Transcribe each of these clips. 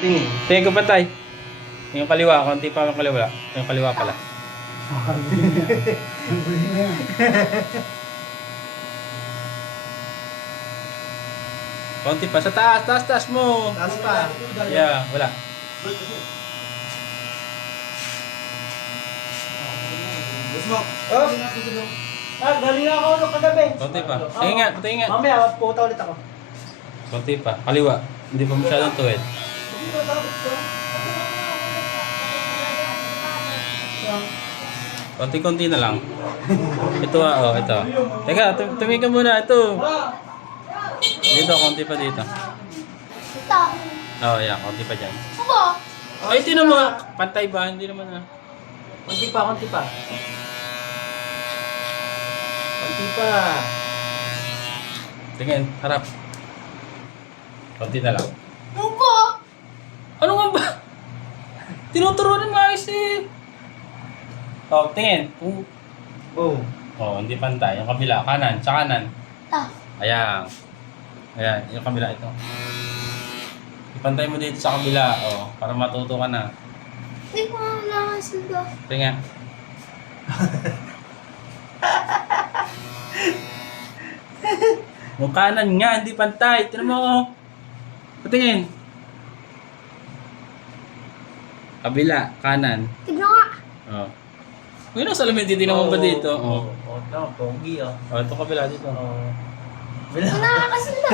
Tingin ko pa tay. Yung kaliwa, konti pa yung kaliwa. Yung kaliwa pala. Konti pa sa taas, taas mo. Taas pa. Yeah, wala. Oh? Galing ako nung kagabi. Konti pa. Tingin nga. Mamaya, pupunta ulit ako. Konti pa. Kaliwa. Hindi pa masyadong tuwid. Konti-konti na lang. Ito ito. Teka, tumingin ka muna. Ito. Dito, konti pa dito. Ito. Yeah, konti pa dyan. Ako. Ay, tinan mo. Pantay ba? Hindi naman Konti pa. Konti pa. Tingin, harap. Konti na lang. Opo. Ano nga ba? Tinuturuan ng maayos eh. Tingin. Boom. Hindi pantay. Yung kabila, kanan, sa kanan. Ah. Ayan. Ayan, yung kabila ito. Ipantay mo dito sa kabila, para matuto ka na. Hindi ko kailangan sila. Tingin. Yung kanan nga, hindi pantay. Tignan mo ako. Patingin. Kabila, kanan. Tignan nga. Uy, nasa salamin, titignan mo ba dito? Pogi Ito kabila dito. Wala ka sila.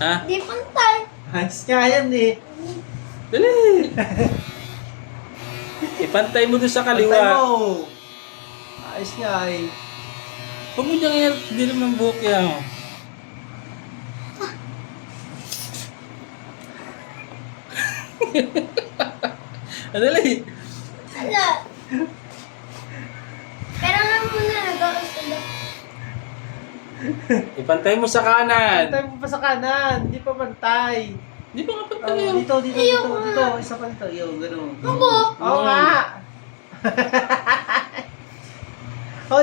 Ha? Hindi pantay. Ayos nga yan eh. Dali! Ipantay mo doon sa Pantay kaliwa. mo. Ayos nga eh. Huwag mo diyang hindi naman buhok yan. Dali! Wala. Pero nga muna, nag-aas sila. Ipantay mo sa kanan. Pantay mo pa sa kanan. Hindi pa pantay. Hindi pa nga pantay yun. Dito. Isa pa dito. Yo, ganun. Ako. Oo nga.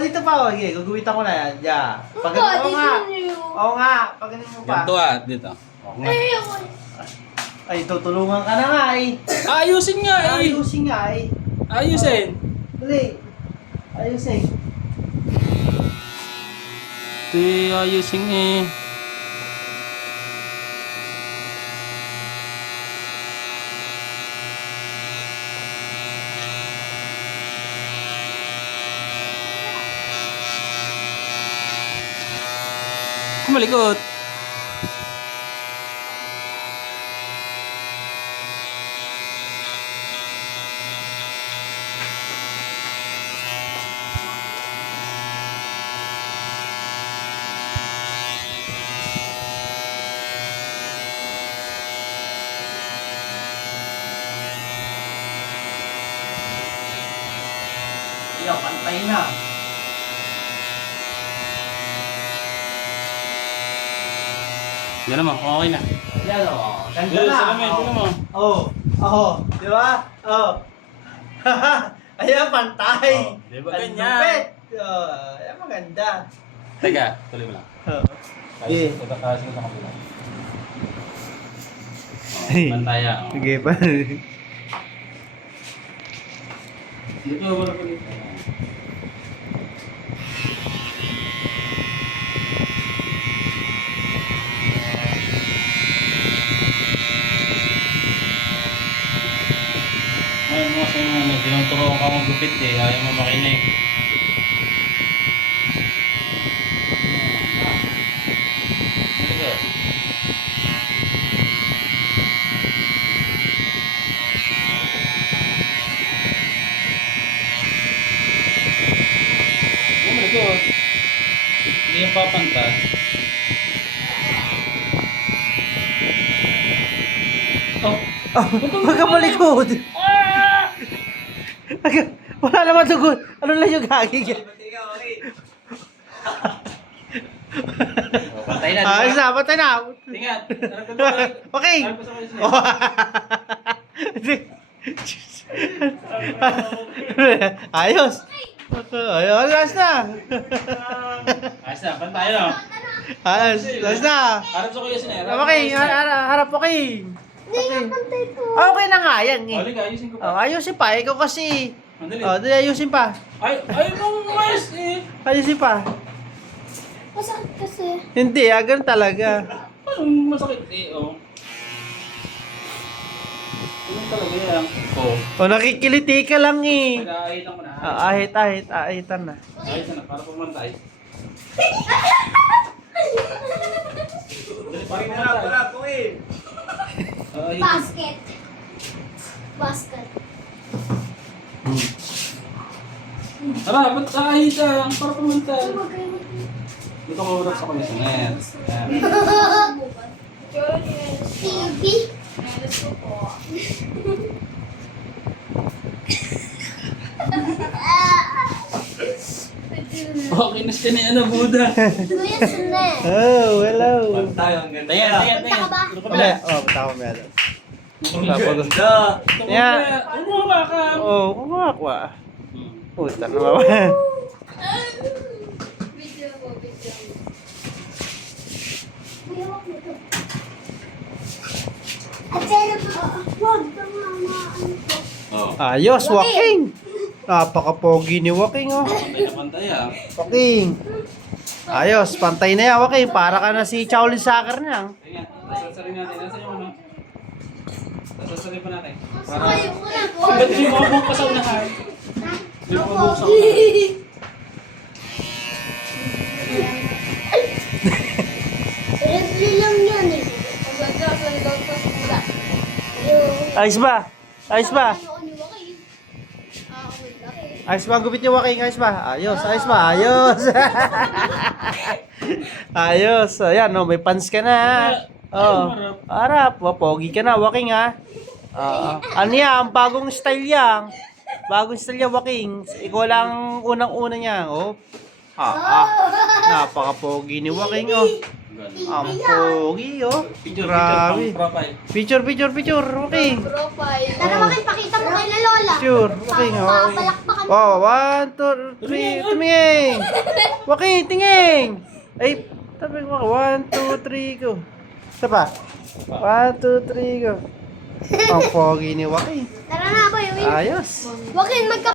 Dito pa. Okay, guguwitan ko na yan. Yeah. Pag Ako, oo nga. niyo. Oo nga. Pag ganun mo pa. Ganito dito. Okay. Ayoko. Ay, tutulungan ka na nga eh. Ayusin nga eh. Ayusin nga eh. Ayusin. Dali. Ayusin. Ayusin eh. Malikot. Yo, pantay na. Yan naman, okay na. Yan o. Ganda Dito, na. salamin, tingnan mo. Di ba? Ayan, pantay. Di ba Ang ganyan? lupit. Ayan, maganda. Teka, tuloy mo lang. Sige. Ito kasi sa kabila. Pantaya. Sige pa. Dito wala pa dito. Ngayon mo kasi tinuturuan ka magupit eh. Ayaw mo makinig. Malikot. Malikot. Hindi yung papantay. Huwag ka malikod. Wala naman tugon. Ano lang yung gagig yan? Patay na. Ayos na, patay na. Tingnan. Okay. Ayos. Ayos na. Ayos na, pantay na. Ayos na. Harap sa kuya sinera. Okay, harap okay. Hindi nga pantay po. Okay na nga yan eh. Halika, ayusin ko pa. Oh, ayusin pa. Ikaw kasi. Mandali. Oh, di ayusin pa. Ay, nung mais eh. Ayusin pa. Masakit kasi. Hindi, ganun talaga. Anong masakit eh, oh. Ganun talaga yan. Oh. Oh, nakikiliti ka lang eh. Nag-aahitan ko na. Ahitan na. Ayos na, para pumantay. Dali, para pumantay. Basket. Basket. Tara, ba't aahitan? Para pumantay. Magkaya Dito ko urap sa komisyoner. Yan. TV. Okay na siya ni ano, Buda. Kuya, sunne. Oh, hello. Tingnan, tingnan. Punta ka ba? Wala. Oh, bata ko meron. Ganda. Yan. Umuha ka. Oh, kumakwa. Puta naman. Video ko, video. Kuya, wag mo to. At sa'yo po. Wag ka mamaan po. Oh. Ayos, Joaquin. Napaka-pogi ni Joaquin, oh. Pantay na pantay ah. Joaquin. Ayos, pantay na yan, Joaquin. Para ka na si Shaolin Soccer niya. Tingnan, sasarin natin. Nasaan yung ano? Sasarin pa natin. Para... Kuya, kuya, Ba't hindi mo mabuk pa sa unahan? Hindi mo mabuk sa unahan. Refri lang yan eh. Ayos ba? Ayos ba? Ano ni Joaquin? Ayos ba ang gupit ni Joaquin? Ayos ba? Ayos, ayos ba? Ayos. Ayos. Ayan, oh, may pants ka na. Oh, harap. Oh, pogi ka na, Joaquin, ha? Ano yan? Bagong style yan. Bagong style yan, Joaquin. Ikaw lang unang-una niya. Oh. Napaka-pogi ni Joaquin, oh. Ang pogi, oh. Grabe. Picture, Joaquin. Tara, Joaquin, pakita mo kay na Lola. Picture, Joaquin, oh. Papalakpakan mo. Oh, 1, 2, 3, tumingin! Joaquin, tingin! Ay, tabi mo ka. 1, 2, 3, go. Isa pa. 1, 2, 3, go. Ang pogi ni Joaquin. Tara na, boy. Ayos. Joaquin, magka